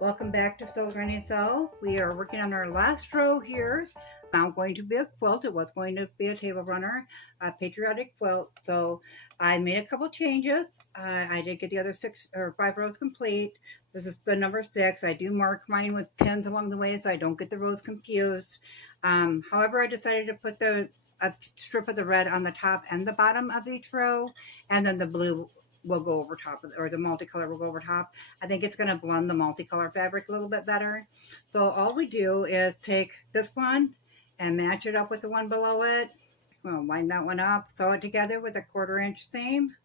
Welcome back to Still Granny Sew. We are working on our last row here. Now going to be a quilt. It was going to be a table runner, a patriotic quilt. So I made a couple changes. I did get the other 5 rows complete. This is the number 6. I do mark mine with pins along the way so I don't get the rows confused. However, I decided to put a strip of the red on the top and the bottom of each row, and then the blue will go over top of, or the multicolor will go over top. I think it's going to blend the multicolor fabric a little bit better. So all we do is take this one and match it up with the one below it. We'll line that one up, sew it together with a 1/4 inch seam.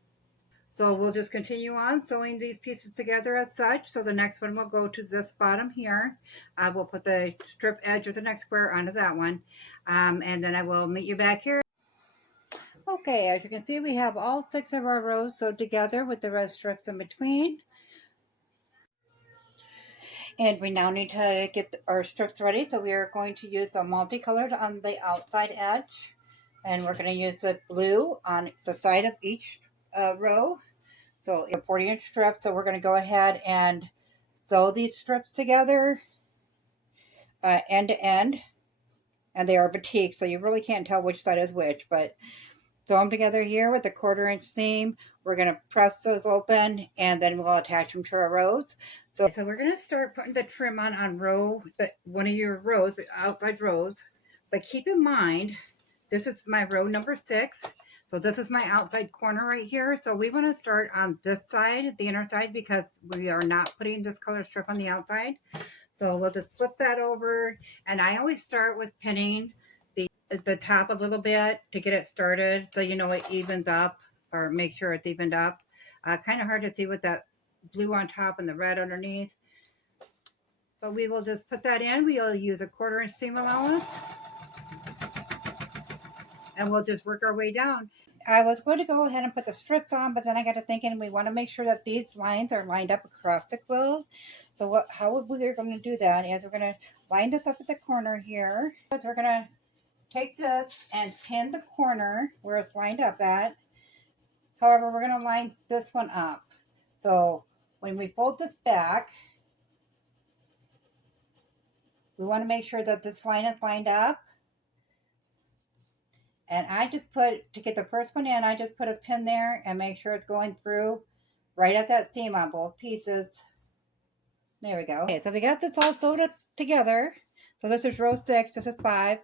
So we'll just continue on sewing these pieces together as such. So the next one will go to this bottom here. We'll put the strip edge of the next square onto that one. And then I will meet you back here. Okay, as you can see, we have all 6 of our rows sewed together with the red strips in between. And we now need to get our strips ready. So we are going to use the multicolored on the outside edge. And we're going to use the blue on the side of each row. So a 40-inch strip. So we're going to go ahead and sew these strips together end to end. And they are batik, so you really can't tell which side is which. But sew them together here with a 1/4 inch seam. We're going to press those open and then we'll attach them to our rows. So we're going to start putting the trim on one of your rows, the outside rows. But keep in mind, this is my row number 6. So this is my outside corner right here. So we want to start on this side, the inner side, because we are not putting this color strip on the outside. So we'll just flip that over. And I always start with pinning the top a little bit to get it started so you know it evens up, or make sure it's evened up. Kind of hard to see with that blue on top and the red underneath, but we will just put that in. We'll use a 1/4 inch seam allowance and we'll just work our way down. I was going to go ahead and put the strips on, but then I got to thinking we want to make sure that these lines are lined up across the quilt. So how we are going to do that is we're going to line this up at the corner here. So we're going to take this and pin the corner where it's lined up at. However, we're going to line this one up. So when we fold this back, we want to make sure that this line is lined up. And I just put, to get the first one in, I just put a pin there and make sure it's going through right at that seam on both pieces. There we go. Okay, so we got this all sewed up together. So this is row 6, this is 5.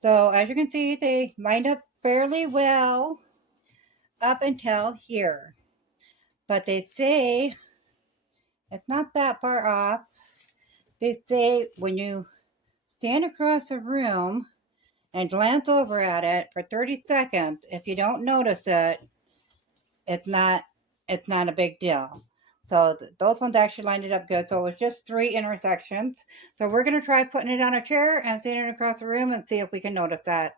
So as you can see, they lined up fairly well up until here. But they say it's not that far off. They say when you stand across a room and glance over at it for 30 seconds, if you don't notice it, it's not a big deal. So those ones actually lined it up good. So it was just 3 intersections. So we're going to try putting it on a chair and standing across the room and see if we can notice that.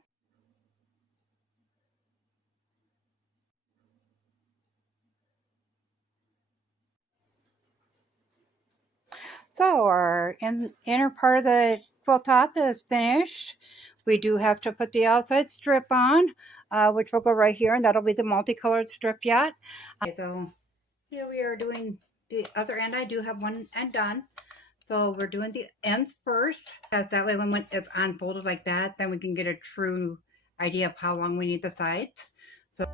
So our inner part of the quilt top is finished. We do have to put the outside strip on, which will go right here, and that'll be the multicolored strip yet. So here we are doing the other end. I do have one end done. So we're doing the ends first, because that way when it's unfolded like that, then we can get a true idea of how long we need the sides. So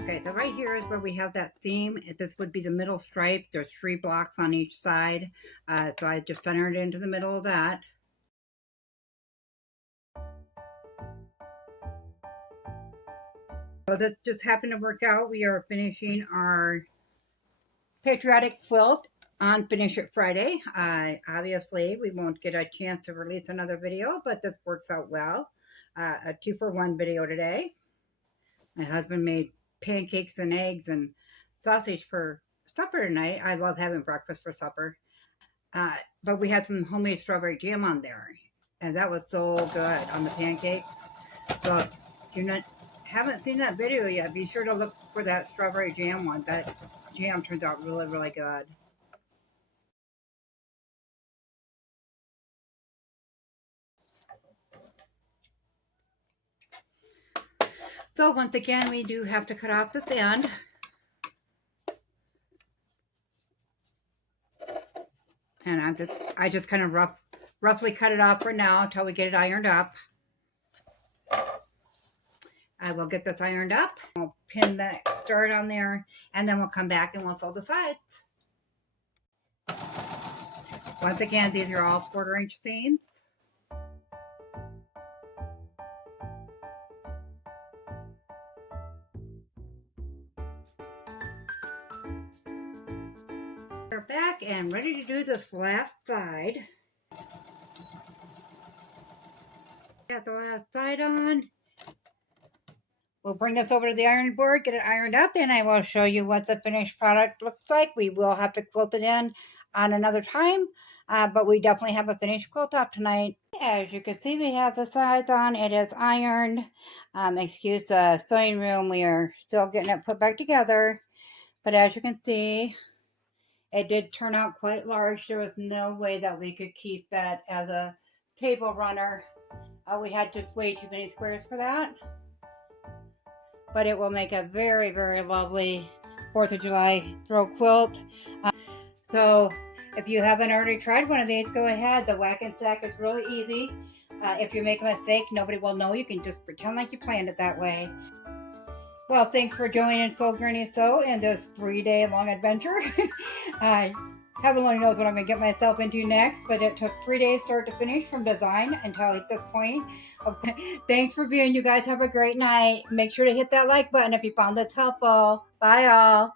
okay, so right here is where we have that seam. This would be the middle stripe. There's 3 blocks on each side. So I just centered it into the middle of that. So this just happened to work out. We are finishing our patriotic quilt on Finish It Friday. Obviously, we won't get a chance to release another video, but this works out well. A 2-for-1 video today. My husband made pancakes and eggs and sausage for supper tonight. I love having breakfast for supper. But we had some homemade strawberry jam on there, and that was so good on the pancake. So if you haven't seen that video yet, be sure to look for that strawberry jam one. That jam turns out really, really good. So once again, we do have to cut off this end. And I just kind of roughly cut it off for now until we get it ironed up. I will get this ironed up. I'll pin the start on there, and then we'll come back and we'll sew the sides. Once again, these are all 1/4-inch seams. We're back and ready to do this last side. Got the last side on. We'll bring this over to the iron board, get it ironed up, and I will show you what the finished product looks like. We will have to quilt it in on another time, but we definitely have a finished quilt top tonight. As you can see, we have the sides on. It is ironed. Excuse the sewing room. We are still getting it put back together. But as you can see, it did turn out quite large. There was no way that we could keep that as a table runner. We had just way too many squares for that. But it will make a very, very lovely 4th of July throw quilt. So if you haven't already tried one of these, go ahead. The whack and stack is really easy. If you make a mistake, nobody will know. You can just pretend like you planned it that way. Well, thanks for joining Soul Journey Sew in this 3-day long adventure. Heaven only knows what I'm going to get myself into next, but it took 3 days start to finish from design until at this point. Thanks for being. You guys have a great night. Make sure to hit that like button if you found this helpful. Bye, all.